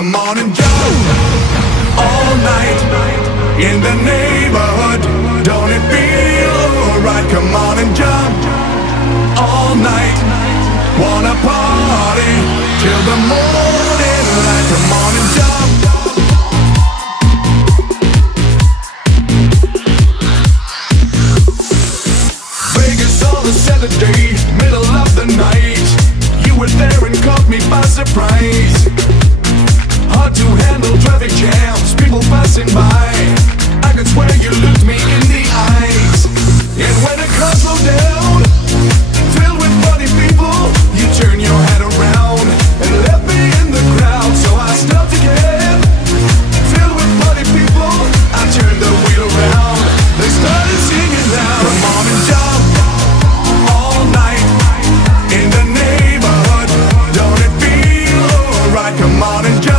Come on and jump all night in the neighborhood. Don't it feel alright? Come on and jump all night. Wanna party till the morning light. Come on and jump. Vegas on a Saturday, middle of the night. You were there and caught me by surprise. Hard to handle traffic jams, people passing by. I could swear you looked me in the eyes. And when the car slowed down, filled with funny people, you turned your head around and left me in the crowd. So I stopped again. Filled with funny people, I turned the wheel around. They started singing loud. Come on and jump all night in the neighborhood. Don't it feel alright? Come on and jump.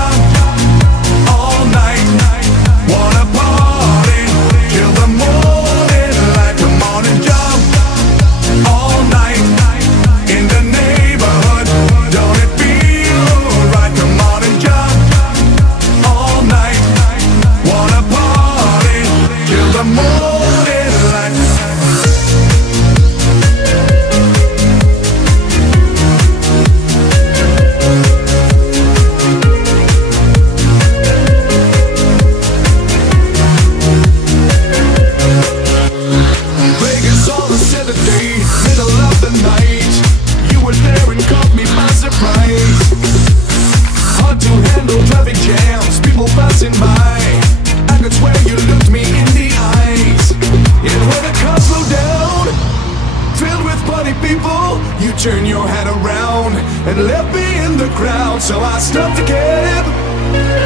Turn your head around and left me in the crowd. So I stopped a cab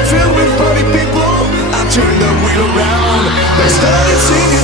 filled with funny people. I turned the wheel around. They started singing.